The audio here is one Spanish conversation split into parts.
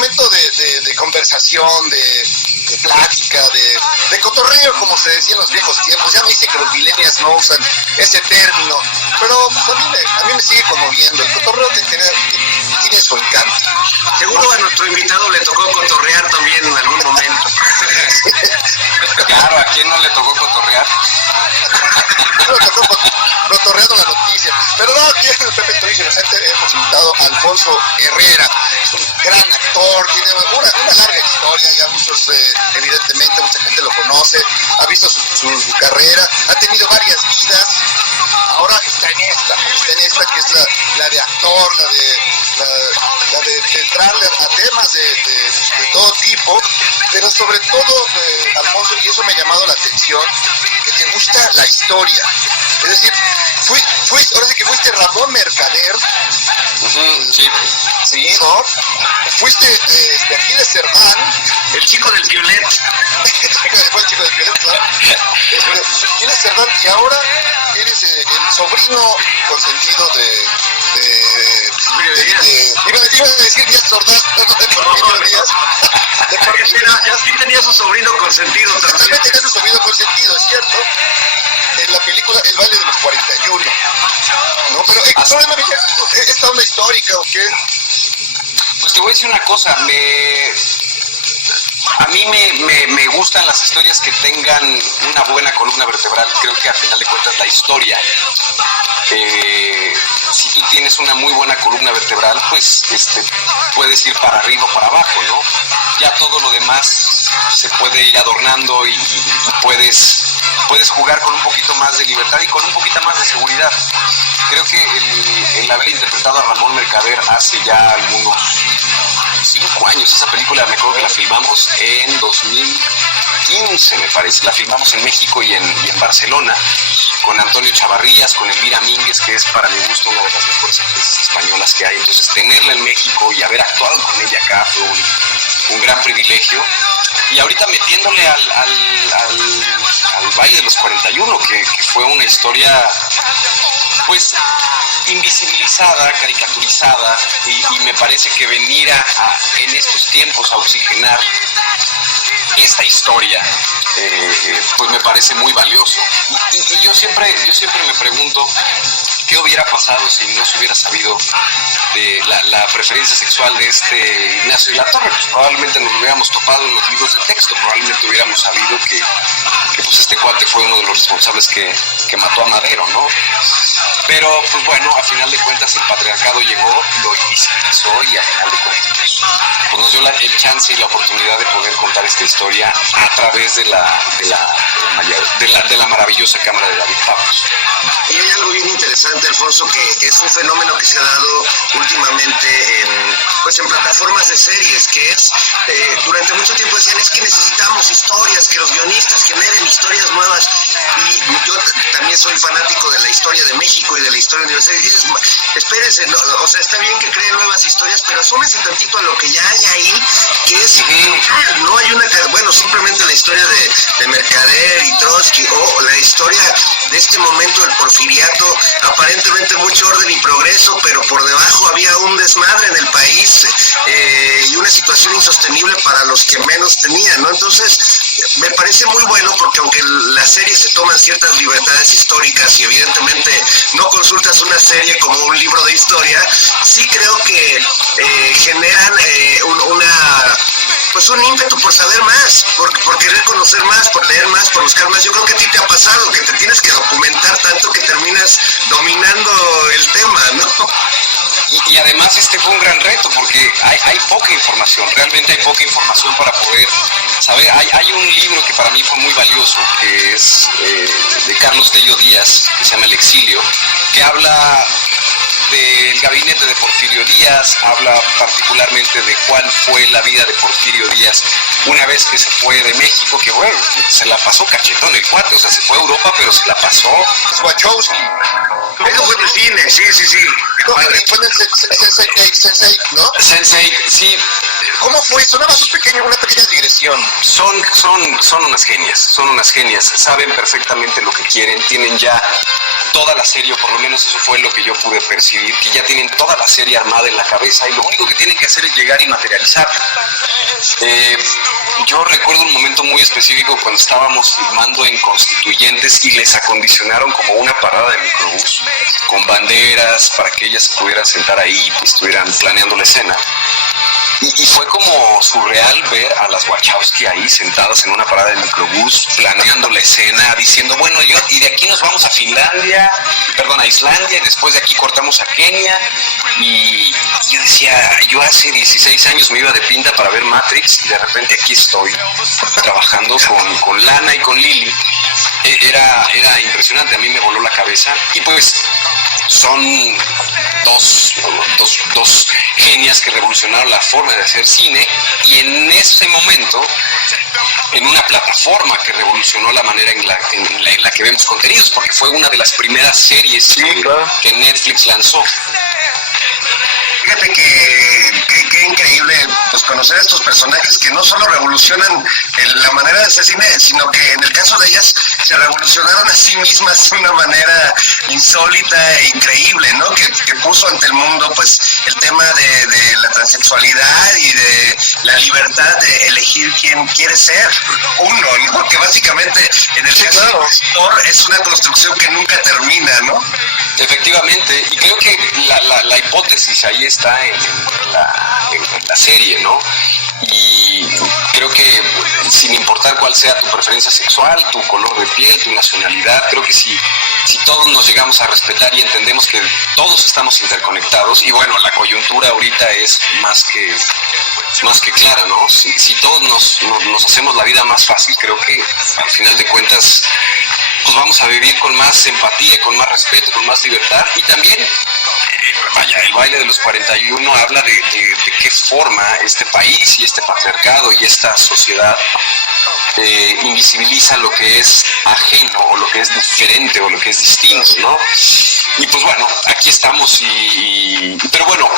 momento de conversación, de plática, de cotorreo, como se decía en los viejos tiempos. Ya me dice que los millennials no usan ese término, pero pues, a mí me sigue conmoviendo. El cotorreo tiene su encanto. Seguro a nuestro invitado le tocó cotorrear también en algún momento. Claro, ¿a quién no le tocó cotorrear? No le tocó cotorreando la noticia. Pero no, aquí en el Pepe Turis Inocente hemos invitado a Alfonso Herrera. Es un gran actor, tiene una larga historia, ya evidentemente mucha gente lo conoce, ha visto su carrera, ha tenido varias vidas. Ahora está en esta que es la de actor, la de entrarle a temas de todo tipo, pero sobre todo, Alfonso, y eso me ha llamado la atención, que te gusta la historia. Es decir, ahora sí que fuiste Ramón Mercader. Sí, ¿no? Fuiste Aquiles Cerdán. El chico del violet. Fue el chico del violet, claro. Aquiles Cerdán, y ahora eres el sobrino consentido iba a decir Díaz Ordaz, no de Porfirio Díaz. Sí tenía su sobrino consentido también. También tenía su sobrino consentido, es cierto. En la película El baile de los 41. No, pero ¿esta onda histórica o qué? Pues te voy a decir una cosa, a mí me gustan las historias que tengan una buena columna vertebral. Creo que al final de cuentas la historia, si tú tienes una muy buena columna vertebral, pues puedes ir para arriba o para abajo, ¿no? Ya todo lo demás se puede ir adornando y puedes jugar con un poquito más de libertad y con un poquito más de seguridad. Creo que el haber interpretado a Ramón Mercader hace ya algunos 5 años, esa película me acuerdo que la filmamos en 2015, me parece. La filmamos en México y en Barcelona, con Antonio Chavarrías, con Elvira Mínguez, que es para mi gusto una de las mejores actrices españolas que hay. Entonces tenerla en México y haber actuado con ella acá fue un gran privilegio. Y ahorita metiéndole al baile de los 41, que fue una historia pues invisibilizada, caricaturizada, y me parece que venir en estos tiempos a oxigenar esta historia pues me parece muy valioso. Y yo siempre me pregunto qué hubiera pasado si no se hubiera sabido de la preferencia sexual de Ignacio de la Torre. Pues probablemente nos lo hubiéramos topado en los libros de texto, probablemente hubiéramos sabido que pues este cuate fue uno de los responsables que mató a Madero, ¿no? Pero pues bueno, a final de cuentas el patriarcado llegó, lo invisibilizó y a final de cuentas pues nos dio el chance y la oportunidad de poder contar esta historia a través de la maravillosa cámara de David Pablos. Y hay algo bien interesante, Alfonso, que es un fenómeno que se ha dado últimamente en plataformas de series, que es, durante mucho tiempo decían, es que necesitamos historias, que los guionistas generen historias nuevas, y yo también soy fanático de la historia de México y de la historia universal, y dices, espérense, no, o sea, está bien que creen nuevas historias, pero asómense tantito a lo que ya hay ahí, que es, no hay simplemente la historia de Mercader y Trotsky, o la historia de este momento del porfiriato, aparentemente mucho orden y progreso, pero por debajo había un desmadre en el país, y una situación insostenible para los que menos tenían, ¿no? Entonces, me parece muy bueno, porque aunque la serie se toman ciertas libertades históricas y evidentemente no consultas una serie como un libro de historia, sí creo que generan un ímpetu por saber más, por querer conocer más, por leer más, por buscar más. Yo creo que a ti te ha pasado que te tienes que documentar tanto que terminas dominando el tema, ¿no? Y además fue un gran reto, porque hay poca información, realmente hay poca información para poder saber. Hay un libro que para mí fue muy valioso, que es de Carlos Tello Díaz, que se llama El Exilio, que habla del gabinete de Porfirio Díaz, habla particularmente de cuál fue la vida de Porfirio Díaz una vez que se fue de México, que bueno, se la pasó cachetón el cuate, o sea, se fue a Europa, pero se la pasó. Wachowski. Eso fue en el cine, sí. No, fue en el Sense8, ¿no? Sense8, sí. ¿Cómo fue? Sonaba una pequeña digresión. Son unas genias, saben perfectamente lo que quieren, tienen ya toda la serie, o por lo menos eso fue lo que yo pude percibir percibir que ya tienen toda la serie armada en la cabeza y lo único que tienen que hacer es llegar y materializarla. Yo recuerdo un momento muy específico cuando estábamos filmando en Constituyentes y les acondicionaron como una parada de microbús con banderas para que ellas se pudieran sentar ahí y pues, estuvieran planeando la escena. Y fue como surreal ver a las Wachowski ahí sentadas en una parada de microbús, planeando la escena, diciendo, bueno, y de aquí nos vamos a a Islandia, y después de aquí cortamos a Kenia. Y yo decía, yo hace 16 años me iba de pinta para ver Matrix, y de repente aquí estoy, trabajando con Lana y con Lily. Era impresionante, a mí me voló la cabeza. Y pues son dos genias que revolucionaron la forma de hacer cine, y en ese momento en una plataforma que revolucionó la manera en la que vemos contenidos, porque fue una de las primeras series que Netflix lanzó. Fíjate que increíble pues conocer a estos personajes que no solo revolucionan la manera de hacer cine, sino que en el caso de ellas se revolucionaron a sí mismas de una manera insólita e increíble, ¿no? Que puso ante el mundo pues el tema de la transexualidad y de la libertad de elegir quién quiere ser uno, ¿no? Que básicamente en el caso del actor es una construcción que nunca termina, ¿no? Efectivamente, y creo que la hipótesis ahí está en la serie, ¿no? Y creo que sin importar cuál sea tu preferencia sexual, tu color de piel, tu nacionalidad, creo que si todos nos llegamos a respetar y entendemos que todos estamos interconectados, y bueno, la coyuntura ahorita es más que clara, ¿no? Si todos nos hacemos la vida más fácil, creo que al final de cuentas pues vamos a vivir con más empatía, con más respeto, con más libertad. Y también, el baile de los 41 habla de qué forma este país y este patriarcado y esta sociedad invisibiliza lo que es ajeno o lo que es diferente o lo que es distinto, ¿no? Y pues bueno, aquí estamos pero bueno,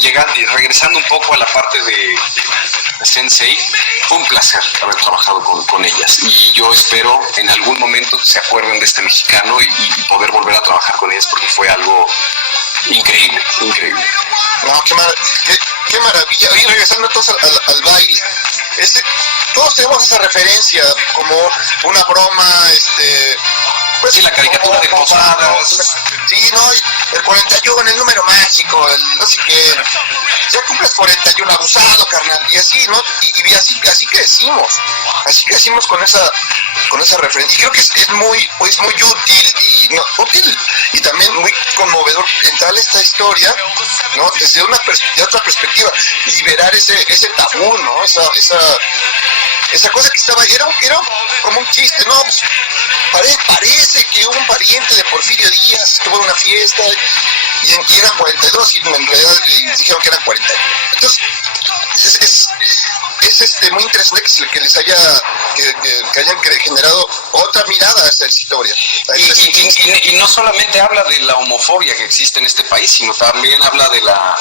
llegando y regresando un poco a la parte de Sense8, fue un placer haber trabajado con ellas, y yo espero en algún momento que se acuerden de este mexicano y poder volver a trabajar con ellas, porque fue algo increíble. No, qué maravilla. Y regresando entonces al baile, todos tenemos esa referencia como una broma, pues sí, la caricatura de Posadas. Sí, no, el 41, el número mágico, el no sé qué. Ya cumples 41, abusado, carnal, y así, ¿no? Y así crecimos con esa referencia. Y creo que es muy útil y también muy conmovedor entrar a esta historia, ¿no? Desde de otra perspectiva, liberar ese tabú, ¿no? Esa cosa que estaba, era como un chiste, ¿no? Pues, parece que un pariente de Porfirio Díaz estuvo en una fiesta y eran 42 y en realidad dijeron que eran 41. Entonces, es muy interesante que les que hayan generado otra mirada a esta historia. Y no solamente habla de la homofobia que existe en este país, sino también habla de la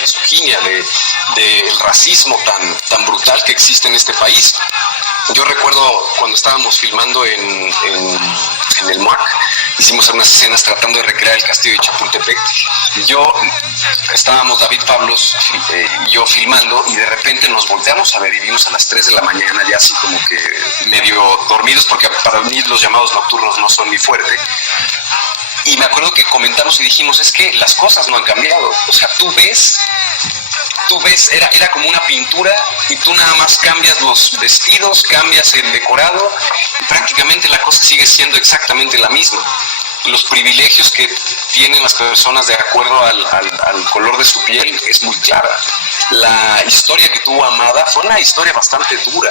misoginia, del racismo tan brutal que existe en este país. Yo recuerdo cuando estábamos filmando en el MUAC, hicimos unas escenas tratando de recrear el castillo de Chapultepec. Estábamos David Pablos y yo filmando, y de repente nos volteamos a ver y vimos a las 3 de la mañana, ya así como que medio dormidos, porque para mí los llamados nocturnos no son mi fuerte. Y me acuerdo que comentamos y dijimos, es que las cosas no han cambiado. O sea, tú ves, era como una pintura, y tú nada más cambias los vestidos, cambias el decorado, y prácticamente la cosa sigue siendo exactamente la misma. Los privilegios que tienen las personas de acuerdo al color de su piel es muy clara. La historia que tuvo Amada fue una historia bastante dura,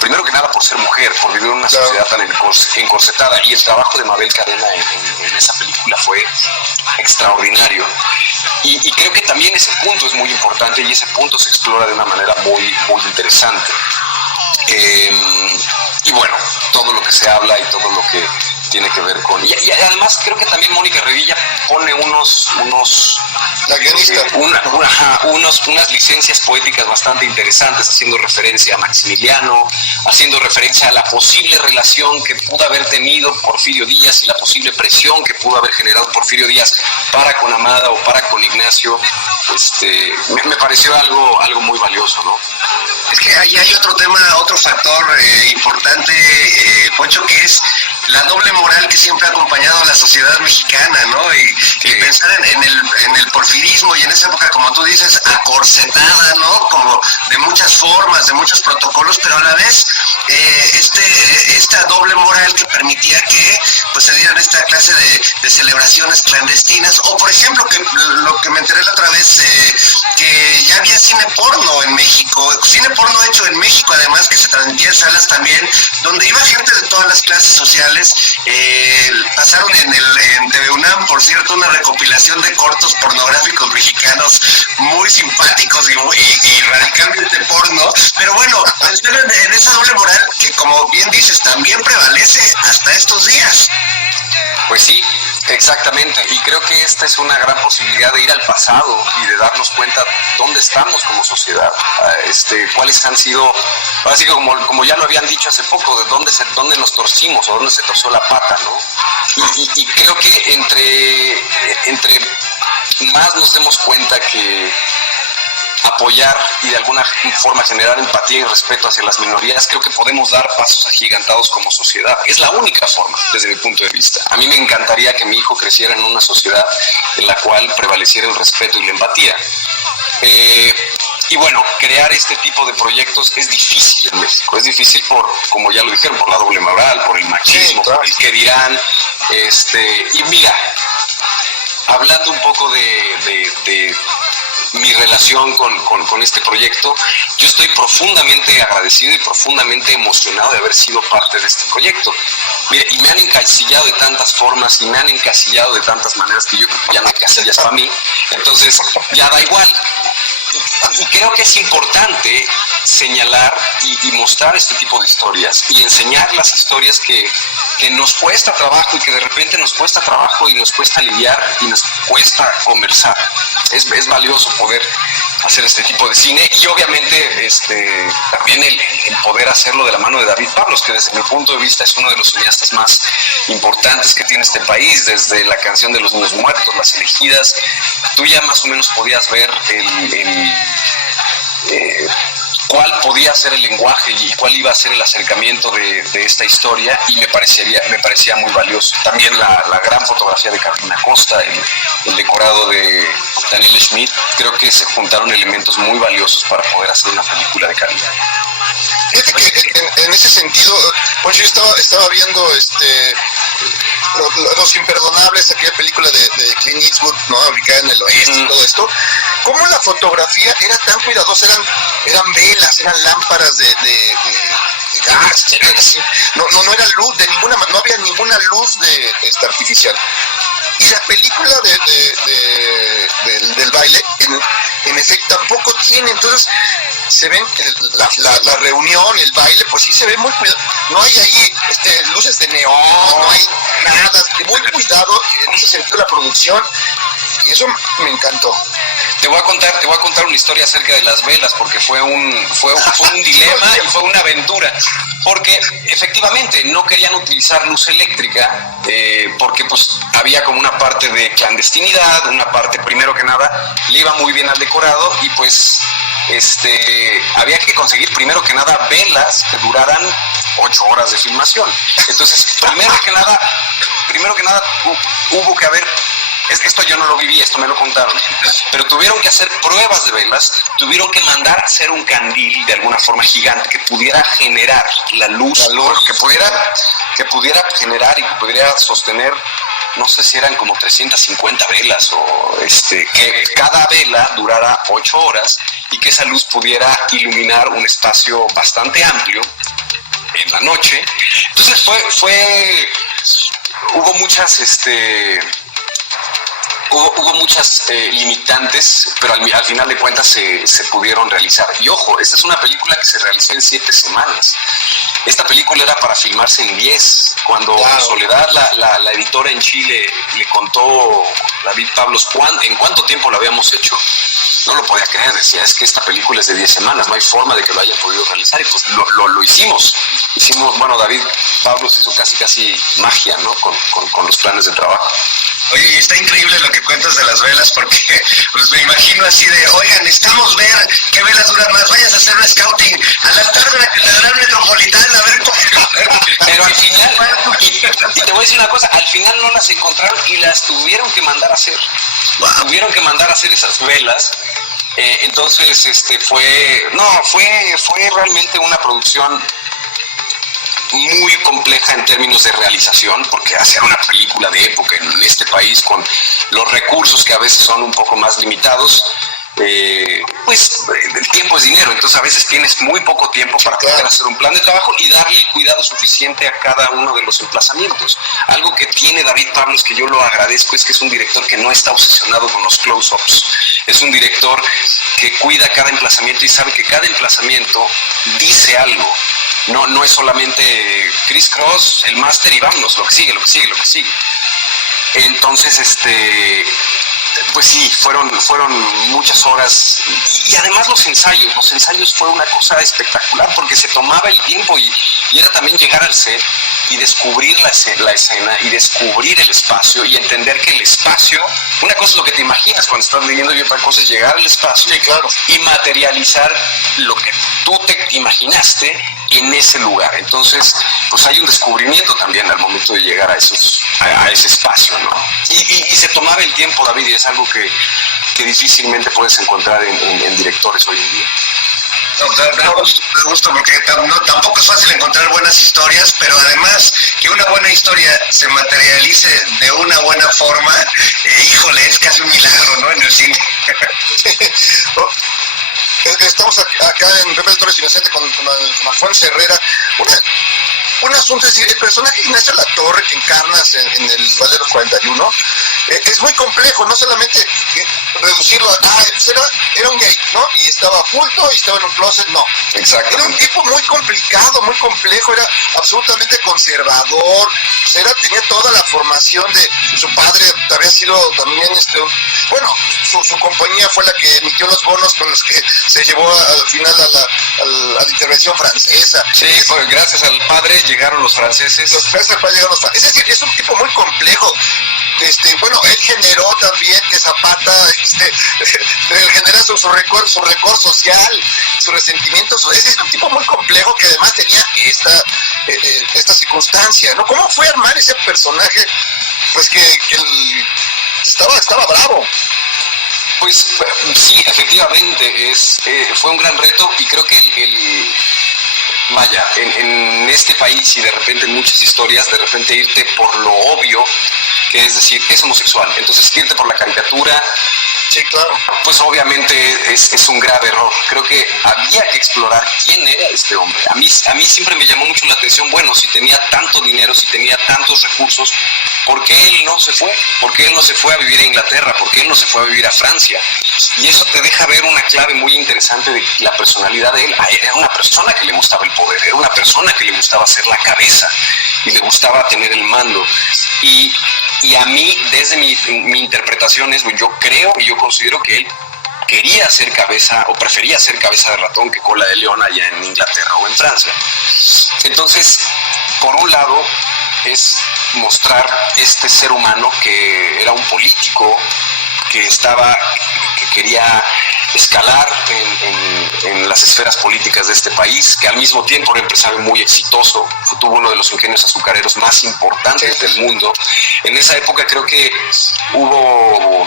primero que nada por ser mujer, por vivir en una sociedad tan encorsetada, y el trabajo de Mabel Cadena en esa película fue extraordinario. Y creo que también ese punto es muy importante, y ese punto se explora de una manera muy, muy interesante. Y bueno, todo lo que se habla y todo lo que tiene que ver con... Y además creo que también Mónica Revilla pone la guionista. Unas licencias poéticas bastante interesantes, haciendo referencia a Maximiliano, haciendo referencia a la posible relación que pudo haber tenido Porfirio Díaz y la posible presión que pudo haber generado Porfirio Díaz para con Amada o para con Ignacio. Me pareció algo muy valioso, ¿no? Es que ahí hay otro tema, otro factor importante, Poncho, que es la doble moral que siempre ha acompañado a la sociedad mexicana, ¿no? Y pensar en el porfirismo y en esa época, como tú dices, acorsetada, ¿no? Como de muchas formas, de muchos protocolos, pero a la vez esta doble moral que permitía que pues se dieran esta clase de celebraciones clandestinas, o por ejemplo, que lo que me enteré la otra vez, que ya había cine porno en México, cine porno hecho en México, además, que se transmitía en salas también, donde iba gente de todas las clases sociales. Pasaron en TV UNAM, por cierto, una recopilación de cortos pornográficos mexicanos muy simpáticos y radicalmente porno, pero bueno, en esa doble moral que, como bien dices, también prevalece hasta estos días. Pues sí, exactamente, y creo que esta es una gran posibilidad de ir al pasado y de darnos cuenta dónde estamos como sociedad, cuáles han sido, así que como ya lo habían dicho hace poco, de dónde nos torcimos o dónde se torció la pata, ¿no? Y creo que entre más nos demos cuenta que apoyar y de alguna forma generar empatía y respeto hacia las minorías, creo que podemos dar pasos agigantados como sociedad. Es la única forma, desde mi punto de vista. A mí me encantaría que mi hijo creciera en una sociedad en la cual prevaleciera el respeto y la empatía. Y bueno, crear este tipo de proyectos es difícil en México. Es difícil como ya lo dijeron, por la doble moral, por el machismo, por el que dirán. Y mira, hablando un poco de mi relación con este proyecto, yo estoy profundamente agradecido y profundamente emocionado de haber sido parte de este proyecto. Mire, y me han encasillado de tantas formas y me han encasillado de tantas maneras que yo creo que ya no hay casillas para mí, entonces ya da igual. Y creo que es importante señalar y mostrar este tipo de historias y enseñar las historias que nos cuesta trabajo y que de repente nos cuesta trabajo y nos cuesta lidiar y nos cuesta conversar. Es valioso poder hacer este tipo de cine y obviamente también el poder hacerlo de la mano de David Pablos, que desde mi punto de vista es uno de los cineastas más importantes que tiene este país, desde La canción de los niños muertos, Las elegidas. Tú ya más o menos podías ver cuál podía ser el lenguaje y cuál iba a ser el acercamiento de esta historia, y me parecía muy valioso. También la gran fotografía de Carolina Costa, el decorado de Daniel Schmidt, creo que se juntaron elementos muy valiosos para poder hacer una película de calidad. Fíjate que en ese sentido, pues yo estaba viendo Los Imperdonables, aquella película de Clint Eastwood, ¿no? Ubicada en el oeste y todo esto. Cómo la fotografía era tan cuidadosa, eran velas, eran lámparas de gas, no era luz de ninguna, no había ninguna luz artificial. Y la película del baile, en efecto, tampoco tiene. Entonces, se ven la reunión, el baile, pues sí se ve muy cuidado. No hay ahí luces de neón, no hay nada. Muy cuidado en ese sentido la producción. Y eso me encantó. Te voy a contar una historia acerca de las velas, porque fue un dilema y fue una aventura. Porque efectivamente no querían utilizar luz eléctrica, porque pues había como una parte de clandestinidad, una parte, primero que nada, le iba muy bien al decorado, y pues había que conseguir primero que nada velas que duraran 8 horas de filmación. Entonces, primero que nada hubo que haber, esto yo no lo viví, esto me lo contaron, pero tuvieron que hacer pruebas de velas, tuvieron que mandar a hacer un candil de alguna forma gigante que pudiera generar la luz, que pudiera generar y que pudiera sostener, no sé si eran como 350 velas, o que cada vela durara 8 horas y que esa luz pudiera iluminar un espacio bastante amplio en la noche. Entonces hubo muchas limitantes, pero al final de cuentas se pudieron realizar. Y ojo, esta es una película que se realizó en 7 semanas. Esta película era para filmarse en 10. Cuando Soledad, la editora en Chile, le contó a David Pablos en cuánto tiempo lo habíamos hecho, no lo podía creer. Decía, es que esta película es de 10 semanas, no hay forma de que lo hayan podido realizar. Y pues lo hicimos. Bueno, David Pablos hizo casi magia, ¿no? Con los planes de trabajo. Oye, está increíble lo que cuentas de las velas, porque pues me imagino así de, oigan, necesitamos ver qué velas duran más, vayas a hacer un scouting al altar de la Catedral Metropolitana, a ver cómo... Pero al final, y te voy a decir una cosa, al final no las encontraron y las tuvieron que mandar a hacer. Wow. Tuvieron que mandar a hacer esas velas. Entonces, fue realmente una producción muy compleja en términos de realización, porque hacer una película de época en este país con los recursos que a veces son un poco más limitados, pues el tiempo es dinero, entonces a veces tienes muy poco tiempo para poder hacer un plan de trabajo y darle el cuidado suficiente a cada uno de los emplazamientos. Algo que tiene David Pablos, que yo lo agradezco, es que es un director que no está obsesionado con los close-ups. Es un director que cuida cada emplazamiento y sabe que cada emplazamiento dice algo. No es solamente criss cross, el máster y vámonos, lo que sigue. Entonces, pues sí, fueron muchas horas y además los ensayos fue una cosa espectacular porque se tomaba el tiempo y era también llegar al set y descubrir la escena y descubrir el espacio y entender que el espacio, una cosa es lo que te imaginas cuando estás leyendo y otra cosa es llegar al espacio y materializar lo que tú te imaginaste en ese lugar. Entonces, pues hay un descubrimiento también al momento de llegar a ese espacio, ¿no? Y se tomaba el tiempo, David, y es algo que difícilmente puedes encontrar en directores hoy en día. No, da gusto porque tampoco es fácil encontrar buenas historias, pero además que una buena historia se materialice de una buena forma, híjole, es casi un milagro, ¿no? En el cine. Estamos acá en Pepe de Torres Inocente con Alfonso Herrera. Un asunto, es decir, el personaje Ignacio Latorre que encarnas en el Valero 41 es muy complejo, no solamente reducirlo a, pues era un gay, ¿no? Y estaba oculto y estaba en un closet, no. Exacto. Era un tipo muy complicado, muy complejo, era absolutamente conservador, tenía toda la formación de su padre, había sido también, su compañía fue la que emitió los bonos con los que se llevó al final a la intervención francesa. Sí, pues gracias al padre llegaron los franceses. Es decir, es un tipo muy complejo. Él generó también que Zapata él genera su récord social, su resentimiento. Es un tipo muy complejo que además tenía esta circunstancia, ¿no? ¿Cómo fue armar ese personaje? Pues que él estaba bravo. Pues sí, efectivamente, fue un gran reto y creo que en este país y de repente en muchas historias, de repente irte por lo obvio, que es decir, es homosexual, entonces irte por la caricatura, sí, claro, pues obviamente es un grave error. Creo que había que explorar quién era este hombre. A mí siempre me llamó mucho la atención, bueno, si tenía tanto dinero, si tenía tantos recursos, ¿por qué él no se fue? ¿Por qué él no se fue a vivir a Inglaterra? ¿Por qué él no se fue a vivir a Francia? Y eso te deja ver una clave muy interesante de la personalidad de él. Era una persona que le gustaba el poder, era una persona que le gustaba ser la cabeza y le gustaba tener el mando. Y a mí, desde mi interpretación, yo creo y yo considero que él quería ser cabeza o prefería ser cabeza de ratón que cola de león allá en Inglaterra o en Francia. Entonces, por un lado, es mostrar este ser humano que era un político, que quería escalar en las esferas políticas de este país, que al mismo tiempo era un empresario muy exitoso, tuvo uno de los ingenios azucareros más importantes del mundo. En esa época creo que hubo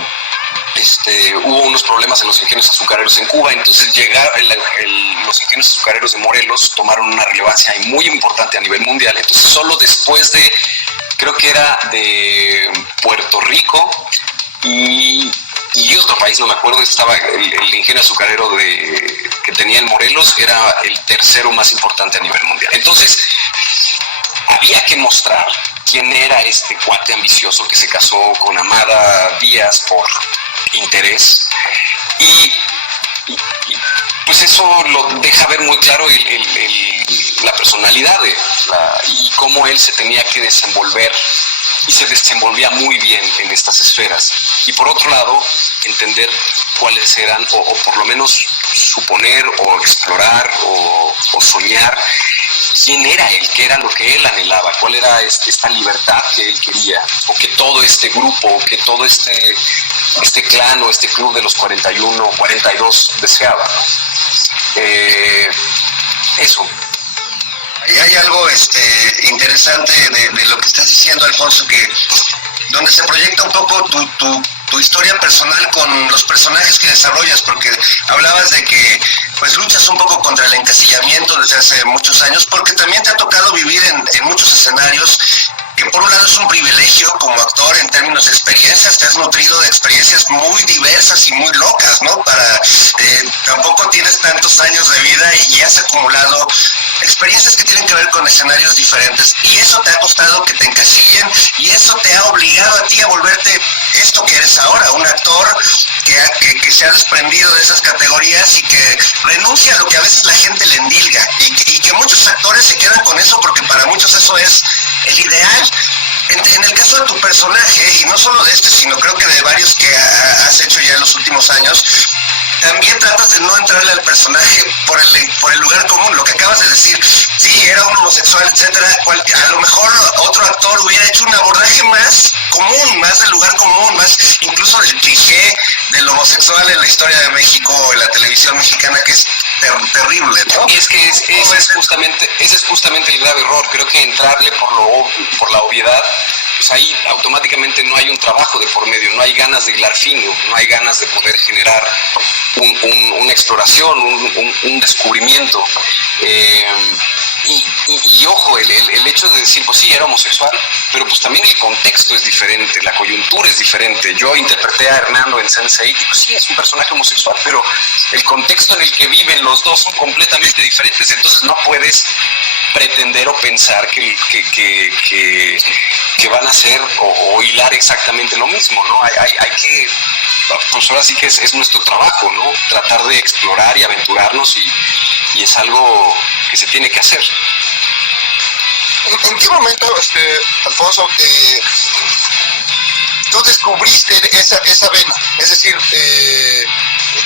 unos problemas en los ingenios azucareros en Cuba, entonces los ingenios azucareros de Morelos tomaron una relevancia muy importante a nivel mundial. Entonces solo después creo que era de Puerto Rico y otro país, no me acuerdo, estaba el ingenio azucarero que tenía en Morelos, era el tercero más importante a nivel mundial. Entonces había que mostrar quién era este cuate ambicioso que se casó con Amada Díaz por interés, y pues eso lo deja ver muy claro la personalidad y cómo él se tenía que desenvolver, y se desenvolvía muy bien en estas esferas. Y por otro lado, entender cuáles eran, o por lo menos suponer o explorar o soñar quién era él, qué era lo que él anhelaba, cuál era esta libertad que él quería, o que todo este grupo, o que todo este clan o este club de los 41 o 42 deseaba, ¿no? Eso. Y hay algo interesante de lo que estás diciendo, Alfonso, que donde se proyecta un poco tu historia personal con los personajes que desarrollas, porque hablabas de que pues luchas un poco contra el encasillamiento desde hace muchos años, porque también te ha tocado vivir en muchos escenarios, que por un lado es un privilegio como actor en términos de experiencias, te has nutrido de experiencias muy diversas y muy locas, ¿no? Tampoco tienes tantos años de vida y has acumulado experiencias que tienen que ver con escenarios diferentes, y eso te ha costado que te encasillen, y eso te ha obligado a ti a volverte esto que eres ahora, un actor que se ha desprendido de esas categorías y que renuncia a lo que a veces la gente le endilga, y que muchos actores se quedan con eso porque para muchos eso es el ideal. En el caso de tu personaje, y no solo de sino creo que de varios que has hecho ya en los últimos años, también tratas de no entrarle al personaje por el lugar común, lo que acabas de decir. Sí, era un homosexual, etcétera. A lo mejor otro actor hubiera hecho un abordaje más común, más del lugar común, más incluso del cliché del homosexual en la historia de México, en la televisión mexicana, que es terrible, ¿no? Y es que ese es justamente el grave error. Creo que entrarle por la obviedad, pues ahí automáticamente no hay un trabajo de por medio, no hay ganas de hilar fino, no hay ganas de poder generar una exploración, un descubrimiento. Y ojo, el hecho de decir, pues sí, era homosexual, pero pues también el contexto es diferente, la coyuntura es diferente. Yo interpreté a Hernando en Sense8 y pues sí, es un personaje homosexual, pero el contexto en el que viven los dos son completamente diferentes, entonces no puedes pretender o pensar que van a ser o hilar exactamente lo mismo, ¿no? Hay que, pues ahora sí que es nuestro trabajo, ¿no? Tratar de explorar y aventurarnos, y es algo que se tiene que hacer. ¿En qué momento, Alfonso, tú descubriste esa vena? Es decir,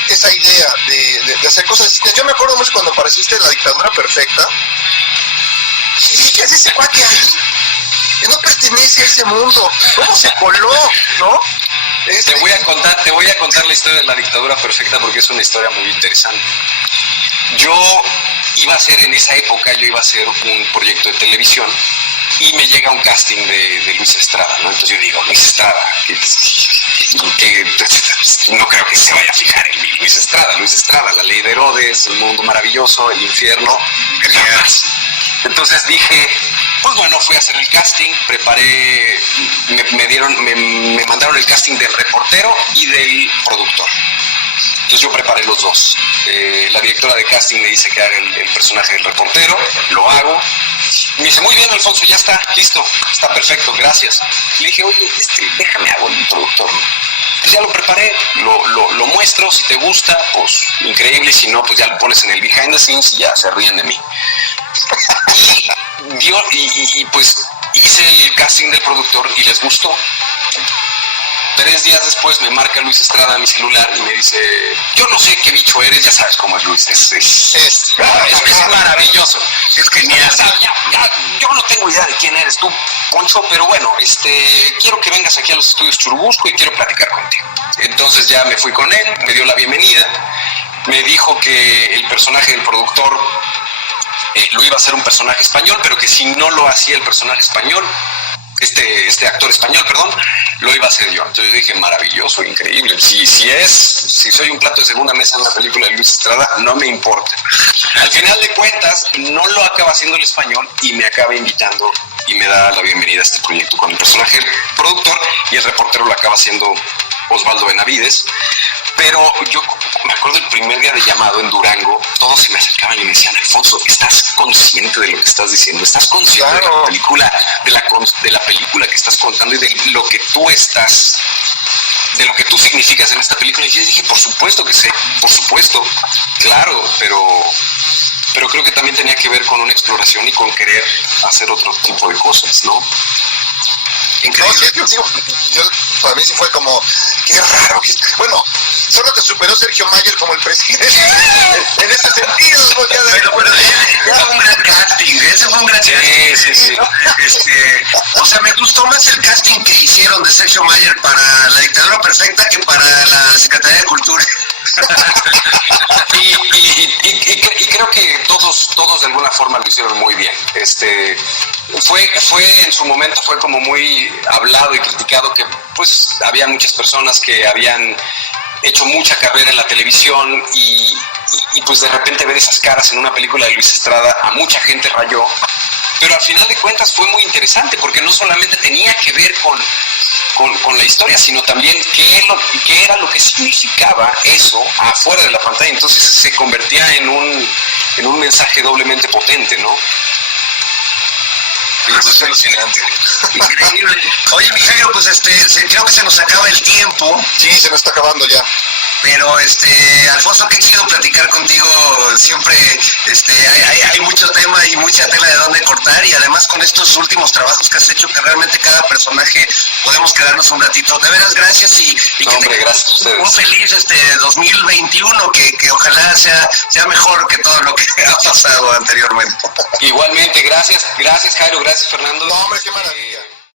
esa idea de hacer cosas distintas. Yo me acuerdo mucho cuando apareciste en La Dictadura Perfecta. Y dije, ¿qué hace ese cuate ahí? Que no pertenece a ese mundo. ¿Cómo se coló, no? Te voy a contar la historia de La Dictadura Perfecta, porque es una historia muy interesante. En esa época yo iba a hacer un proyecto de televisión y me llega un casting de Luis Estrada, ¿no? Entonces yo digo, Luis Estrada, no creo que se vaya a fijar en mí. Luis Estrada, La Ley de Herodes, El Mundo Maravilloso, El Infierno, jamás. Entonces dije, pues bueno, fui a hacer el casting, preparé, me mandaron el casting del reportero y del productor. Entonces yo preparé los dos. La directora de casting me dice que haga el personaje del reportero, lo hago. Me dice, muy bien, Alfonso, ya está, listo, está perfecto, gracias. Le dije, oye, déjame hago el productor. Pues ya lo preparé, lo muestro, si te gusta, pues increíble, y si no, pues ya lo pones en el behind the scenes y ya se ríen de mí. Y pues hice el casting del productor y les gustó. 3 días después me marca Luis Estrada a mi celular y me dice, yo no sé qué bicho eres, ya sabes cómo es Luis, es maravilloso, es genial. Yo no tengo idea de quién eres tú, Poncho, pero bueno, quiero que vengas aquí a los estudios Churubusco y quiero platicar contigo. Entonces ya me fui con él, me dio la bienvenida, me dijo que el personaje del productor lo iba a hacer un personaje español, pero que si no lo hacía el personaje español, este actor español, lo iba a hacer yo. Entonces yo dije, maravilloso, increíble. Si soy un plato de segunda mesa en una película de Luis Estrada, no me importa. Al final de cuentas, no lo acaba haciendo el español y me acaba invitando y me da la bienvenida a este proyecto con el personaje del productor, y el reportero lo acaba haciendo Osvaldo Benavides. Pero yo me acuerdo el primer día de llamado en Durango, todos se me acercaban y me decían, Alfonso, ¿estás consciente de lo que estás diciendo? ¿Estás consciente de la película, de la película que estás contando y de lo que tú estás de lo que tú significas en esta película. Y yo dije, por supuesto que sé, por supuesto, claro, pero creo que también tenía que ver con una exploración y con querer hacer otro tipo de cosas, ¿no? Increíble. No, sí, para mí sí fue como, qué raro. Bueno, solo te superó Sergio Mayer como el presidente en ese sentido. ¿No? Pero ese fue un gran casting, Sí. O sea, me gustó más el casting que hicieron de Sergio Mayer para La Dictadura Perfecta que para la Secretaría de Cultura. Y creo que todos de alguna forma lo hicieron muy bien. Fue en su momento fue como muy hablado y criticado que pues había muchas personas que habían hecho mucha carrera en la televisión y pues de repente ver esas caras en una película de Luis Estrada a mucha gente rayó, pero al final de cuentas fue muy interesante porque no solamente tenía que ver con la historia, sino también qué era lo que significaba eso afuera de la pantalla. Entonces se convertía en un mensaje doblemente potente, ¿no? Eso es alucinante. Increíble. Oye, Mijailo, pues creo que se nos acaba el tiempo. Sí, se nos está acabando ya. Pero Alfonso, qué chido platicar contigo. Siempre hay mucho tema y mucha tela de dónde cortar, y además con estos últimos trabajos que has hecho, que realmente cada personaje podemos quedarnos un ratito. De veras, gracias y hombre, gracias a ustedes. Un feliz 2021 que ojalá sea mejor que todo lo que ha pasado anteriormente. Igualmente, gracias Jairo, gracias Fernando. No, hombre, qué maravilla.